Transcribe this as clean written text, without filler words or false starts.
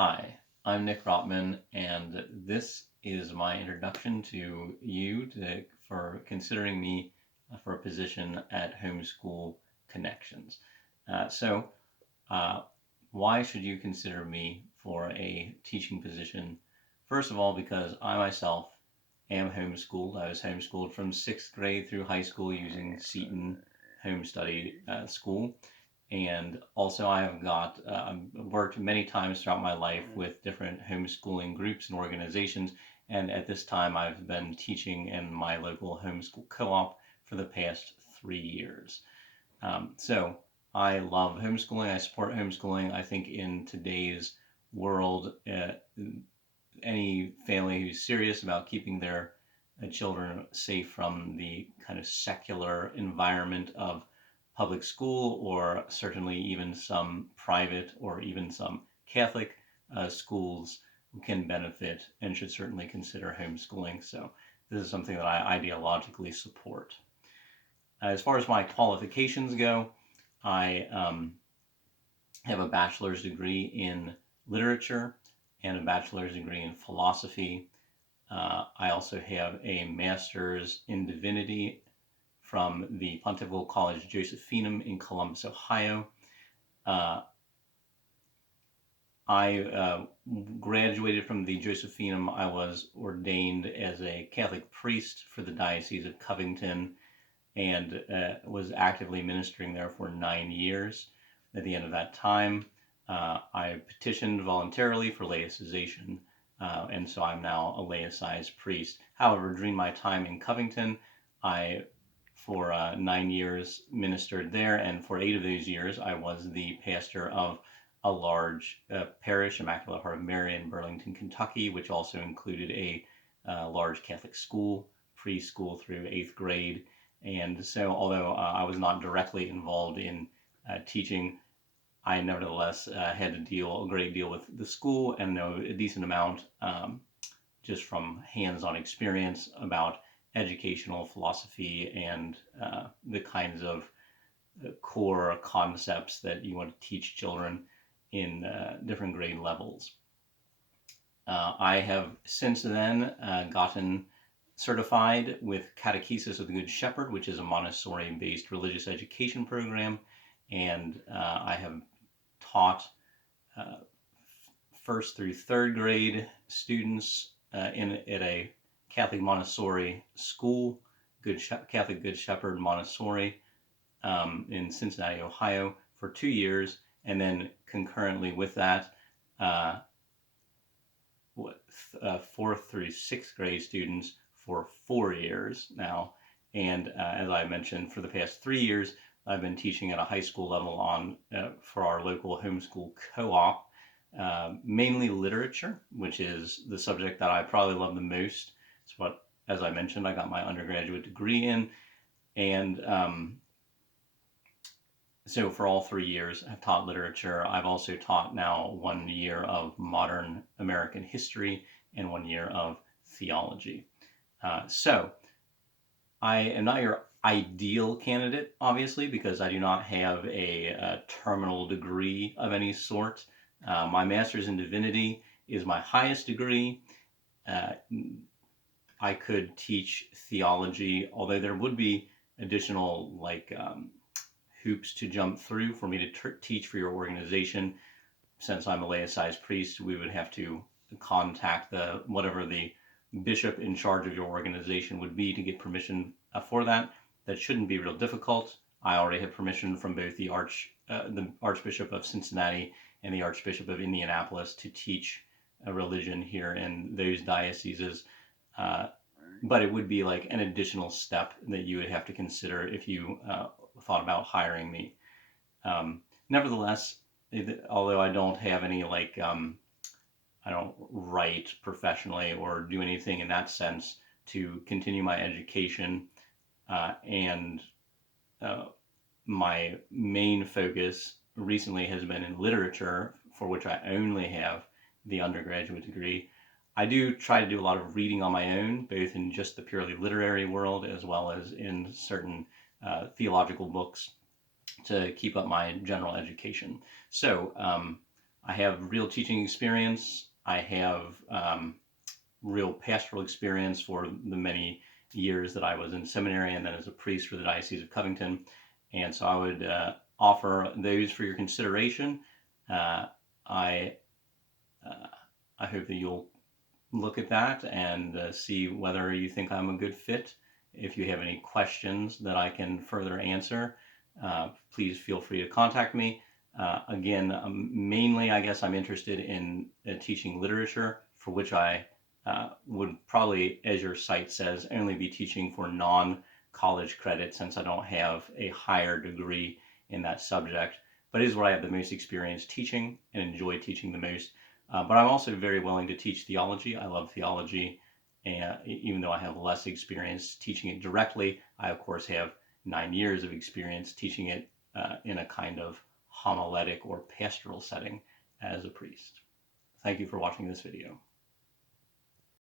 Hi, I'm Nick Rotman, and this is my introduction to for considering me for a position at Homeschool Connections. So, uh, why should you consider me for a teaching position? First of all, because I myself am homeschooled. I was homeschooled from sixth grade through high school using Seton Home Study School. And also, I have worked many times throughout my life with different homeschooling groups and organizations. And at this time, I've been teaching in my local homeschool co op for the past 3 years. So I love homeschooling. I support homeschooling. I think in today's world, any family who's serious about keeping their children safe from the kind of secular environment of public school, or certainly even some private or even some Catholic schools, can benefit and should certainly consider homeschooling. So this is something that I ideologically support. As far as my qualifications go, I have a bachelor's degree in literature and a bachelor's degree in philosophy. I also have a master's in divinity from the Pontifical College Josephinum in Columbus, Ohio. Uh, I graduated from the Josephinum. I was ordained as a Catholic priest for the Diocese of Covington and was actively ministering there for 9 years. At the end of that time, I petitioned voluntarily for laicization, and so I'm now a laicized priest. However, during my time in Covington, I, for 9 years, ministered there, and for 8 of those years, I was the pastor of a large parish, Immaculate Heart of Mary in Burlington, Kentucky, which also included a large Catholic school, preschool through 8th grade. And so, although I was not directly involved in teaching, I nevertheless had to deal a great deal with the school and know a decent amount just from hands-on experience about educational philosophy and the kinds of core concepts that you want to teach children in different grade levels. I have since then gotten certified with Catechesis of the Good Shepherd, which is a Montessori-based religious education program, and I have taught uh, first through third grade students at a Catholic Montessori school, Catholic Good Shepherd Montessori, in Cincinnati, Ohio, for 2 years, and then concurrently with that, uh, fourth through sixth grade students for 4 years now. And as I mentioned, for the past 3 years, I've been teaching at a high school level for our local homeschool co-op, mainly literature, which is the subject that I probably love the most. It's what, as I mentioned, I got my undergraduate degree in. And so for all 3 years, I've taught literature. I've also taught now 1 year of modern American history and 1 year of theology. So I am not your ideal candidate, obviously, because I do not have a terminal degree of any sort. My master's in divinity is my highest degree. Uh, I could teach theology, although there would be additional hoops to jump through for me to teach for your organization. Since I'm a laicized priest, we would have to contact whatever the bishop in charge of your organization would be to get permission for that. That shouldn't be real difficult. I already have permission from both the Archbishop of Cincinnati and the Archbishop of Indianapolis to teach a religion here in those dioceses. Uh, but it would be like an additional step that you would have to consider if you thought about hiring me. Nevertheless, although I don't have any I don't write professionally or do anything in that sense to continue my education, and uh, my main focus recently has been in literature, for which I only have the undergraduate degree. I do try to do a lot of reading on my own, both in just the purely literary world as well as in certain theological books to keep up my general education. So I have real teaching experience. I have real pastoral experience for the many years that I was in seminary and then as a priest for the Diocese of Covington. And so I would offer those for your consideration. Uh, I I hope that you'll look at that and see whether you think I'm a good fit. If you have any questions that I can further answer, please feel free to contact me. Again, mainly, I guess I'm interested in teaching literature, for which I would probably, as your site says, only be teaching for non-college credit since I don't have a higher degree in that subject. But it is where I have the most experience teaching and enjoy teaching the most. But I'm also very willing to teach theology. I love theology, and even though I have less experience teaching it directly, I of course have 9 years of experience teaching it in a kind of homiletic or pastoral setting as a priest. Thank you for watching this video.